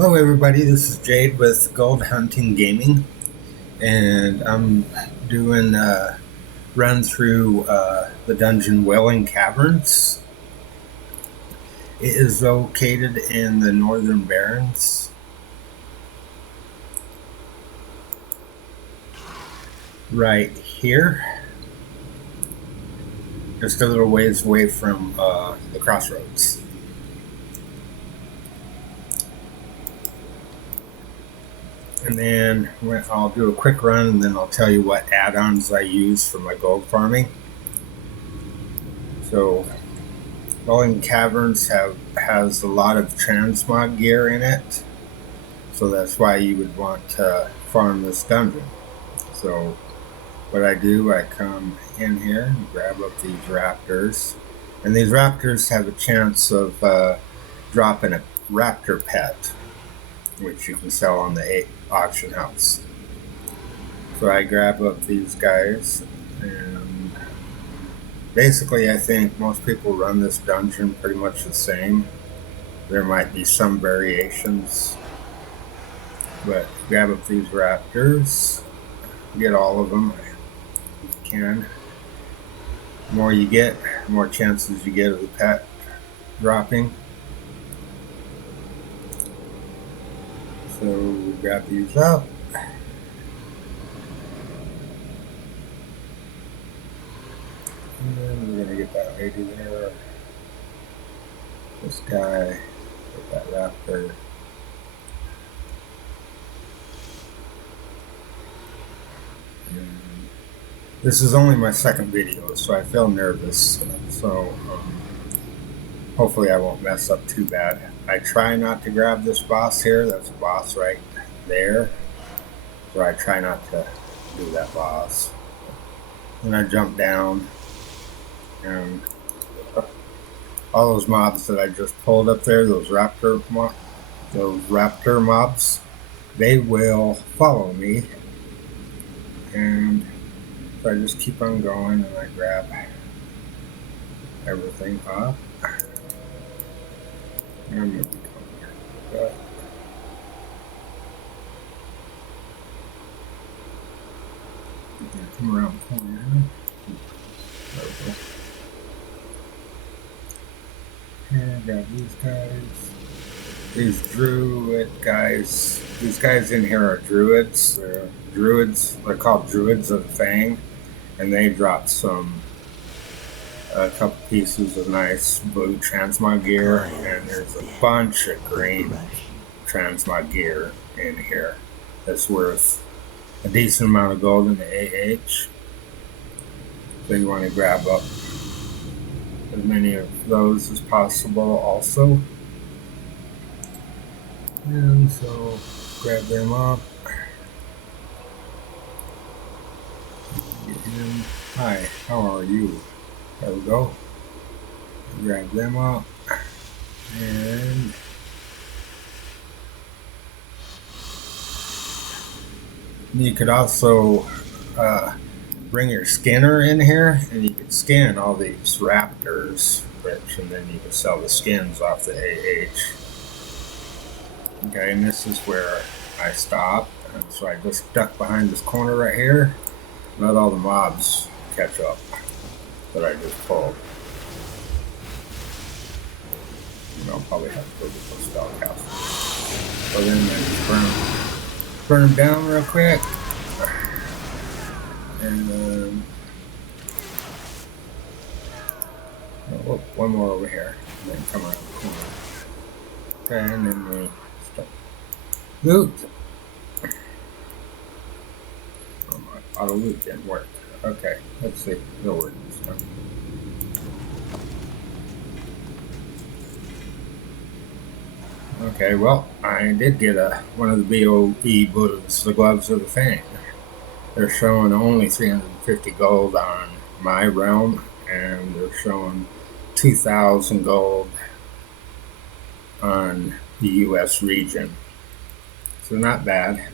Hello everybody, this is Jade with Gold Hunting Gaming, and I'm doing a run through the dungeon Welling Caverns. It is located in the Northern Barrens, right here, just a little ways away from the crossroads. And then I'll do a quick run, and then I'll tell you what add-ons I use for my gold farming. So, Welling Caverns has a lot of transmog gear in it, so that's why you would want to farm this dungeon. So, what I do, I come in here and grab up these raptors, and these raptors have a chance of dropping a raptor pet, which you can sell on the auction house. So I grab up these guys, and basically I think most people run this dungeon pretty much the same. There might be some variations, but grab up these raptors, get all of them if you can. The more you get, the more chances you get of the pet dropping. So we grab these up. And then we're going to get that lady there. This guy, get that raptor. And this is only my second video, so I feel nervous. So hopefully I won't mess up too bad. I try not to grab this boss here. That's a boss right there. So I try not to do that boss. Then I jump down, and all those mobs that I just pulled up there, those raptor mobs, they will follow me. And so I just keep on going, and I grab everything up. And I'm going to come around the corner. And grab these guys. These druid guys. These guys in here are druids. They're druids. They're called druids of the Fang, and they drop a couple pieces of nice blue transmog gear, and there's a bunch of green transmog gear in here that's worth a decent amount of gold in the AH. So you want to grab up as many of those as possible also. And so grab them up. Get him. Hi, how are you? There we go. Grab them up. And you could also bring your skinner in here, and you can skin all these raptors, and then you can sell the skins off the AH. Okay, and this is where I stop, and so I just duck behind this corner right here, let all the mobs catch up that I just pulled. And I'll probably have to go get those dog house. So then I just burn them down real quick. And one more over here, and then come around the corner. Okay, and then we start loot. Oh, my auto loot didn't work. Okay, let's see. It'll work this time. Okay, well, I did get one of the BOE boots, the Gloves of the Fang. They're showing only 350 gold on my realm, and they're showing 2,000 gold on the US region. So not bad.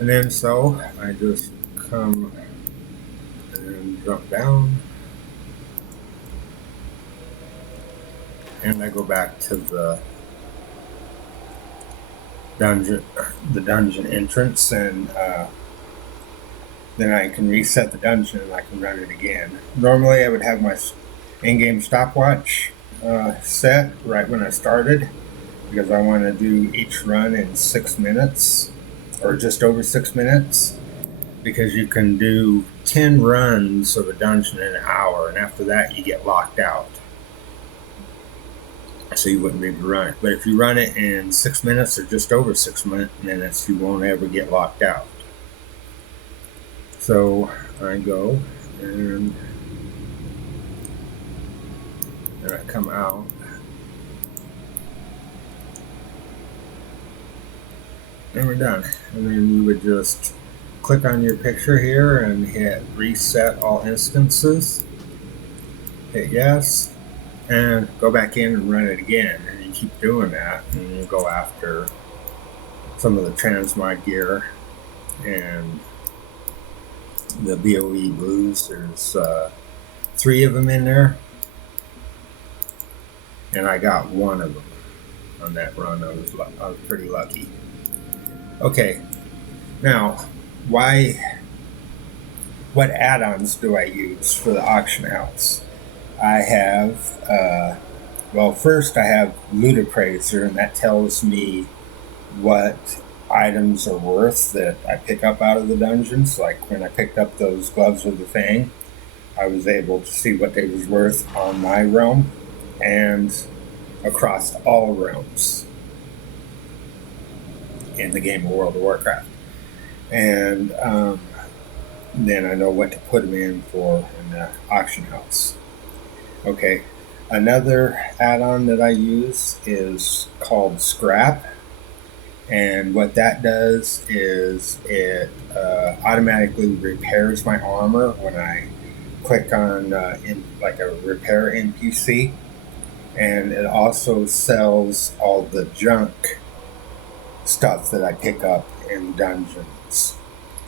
And then so I just come and jump down, and I go back to the dungeon, the dungeon entrance, and then I can reset the dungeon and I can run it again. Normally, I would have my in-game stopwatch set right when I started, because I want to do each run in 6 minutes, or just over 6 minutes, because you can do 10 runs of a dungeon in an hour, and after that you get locked out. So you wouldn't be able to run it. But if you run it in 6 minutes or just over 6 minutes, you won't ever get locked out. So I go and I come out. And we're done. And then you would just click on your picture here and hit reset all instances. Hit yes. And go back in and run it again. And you keep doing that. And you go after some of the transmog gear and the BOE blues. There's 3 of them in there. And I got 1 of them on that run. I was pretty lucky. Okay, now what add-ons do I use for the auction house? I have, first I have Loot Appraiser, and that tells me what items are worth that I pick up out of the dungeons. Like when I picked up those gloves with the fang, I was able to see what they was worth on my realm and across all realms in the game of World of Warcraft. And then I know what to put them in the auction house. Okay, another add-on that I use is called Scrap. And what that does is it automatically repairs my armor when I click on like a repair NPC. And it also sells all the junk stuff that I pick up in dungeons,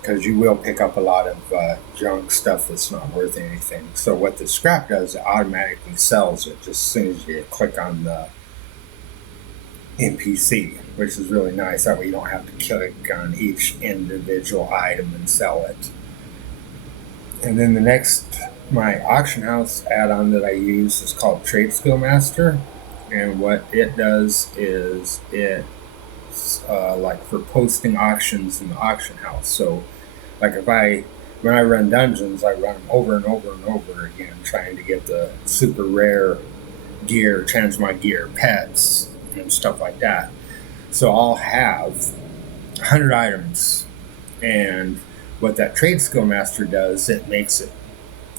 because you will pick up a lot of junk stuff that's not worth anything. So what the scrap does, it automatically sells it just as soon as you click on the NPC, which is really nice. That way you don't have to click on each individual item and sell it. And then my auction house add-on that I use is called Trade Skill Master, and what it does is like for posting auctions in the auction house. So like when I run dungeons, I run them over and over and over again, trying to get the super rare gear, transmog gear, pets, and stuff like that. So I'll have 100 items, and what that Trade Skill Master does, it makes it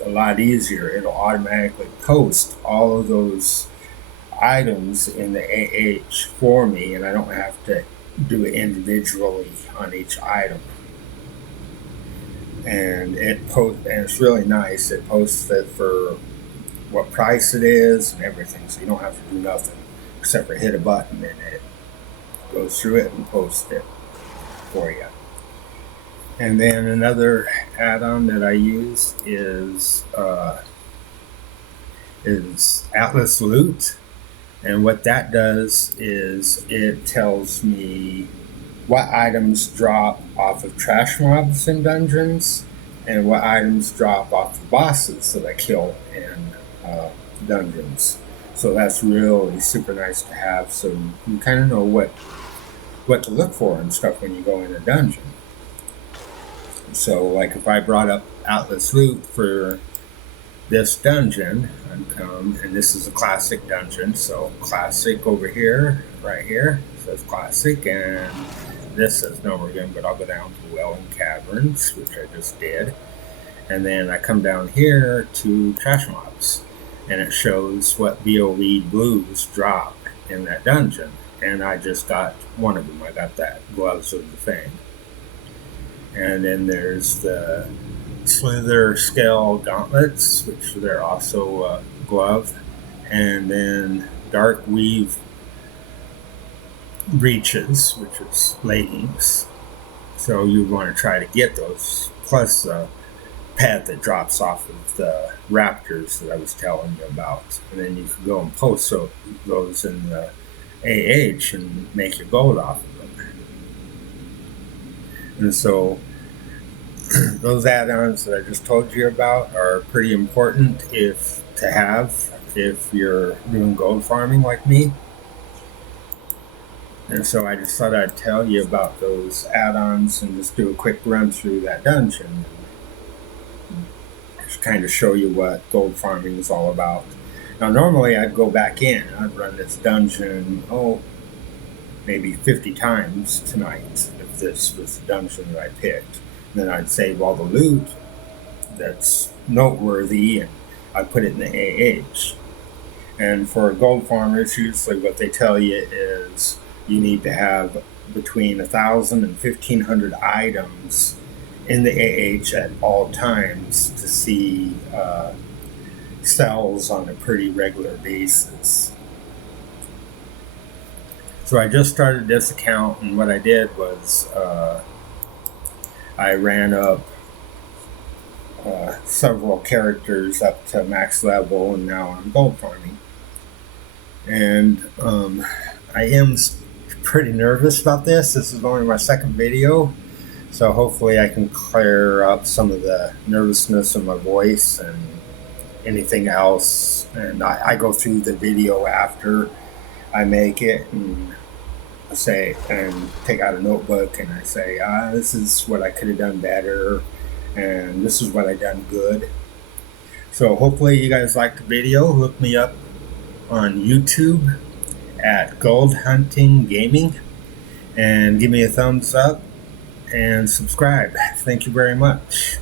a lot easier. It'll automatically post all of those items in the AH for me, and I don't have to do it individually on each item. And it's really nice. It posts it for what price it is and everything, so you don't have to do nothing except for hit a button, and it goes through it and posts it for you. And then another add-on that I use is Atlas Loot. And what that does is it tells me what items drop off of trash mobs in dungeons and what items drop off of bosses that I kill in dungeons. So that's really super nice to have, so you kind of know what to look for and stuff when you go in a dungeon. So like if I brought up Atlas Loot for this dungeon, I'd come, and this is a classic dungeon, so classic over here, right here, says classic, and this says no again, but I'll go down to Welling Caverns, which I just did, and then I come down here to Trash Mobs, and it shows what BOE blues drop in that dungeon, and I just got one of them. I got that Gloves of the Fang. And then there's the Slither Scale Gauntlets, which they're also a glove, and then Dark Weave Breeches, which is leggings. So you want to try to get those, plus the pet that drops off of the raptors that I was telling you about. And then you can go and post those in the AH and make your gold off of them. And so those add-ons that I just told you about are pretty important to have if you're doing gold farming like me. And so I just thought I'd tell you about those add-ons and just do a quick run through that dungeon. Just kind of show you what gold farming is all about. Now normally I'd go back in, I'd run this dungeon, maybe 50 times tonight if this was the dungeon that I picked. Then I'd save all the loot that's noteworthy and I'd put it in the AH. And for gold farmers, usually what they tell you is you need to have between 1,000 and 1,500 items in the AH at all times to see cells on a pretty regular basis. So I just started this account, and what I did was I ran up several characters up to max level, and now I'm gold farming. And I am pretty nervous about this. This is only my second video, so hopefully I can clear up some of the nervousness in my voice and anything else. And I go through the video after I make it and and take out a notebook and I say, this is what I could have done better, and this is what I done good. So hopefully you guys liked the video. Look me up on YouTube at Gold Hunting Gaming and give me a thumbs up and subscribe. Thank you very much.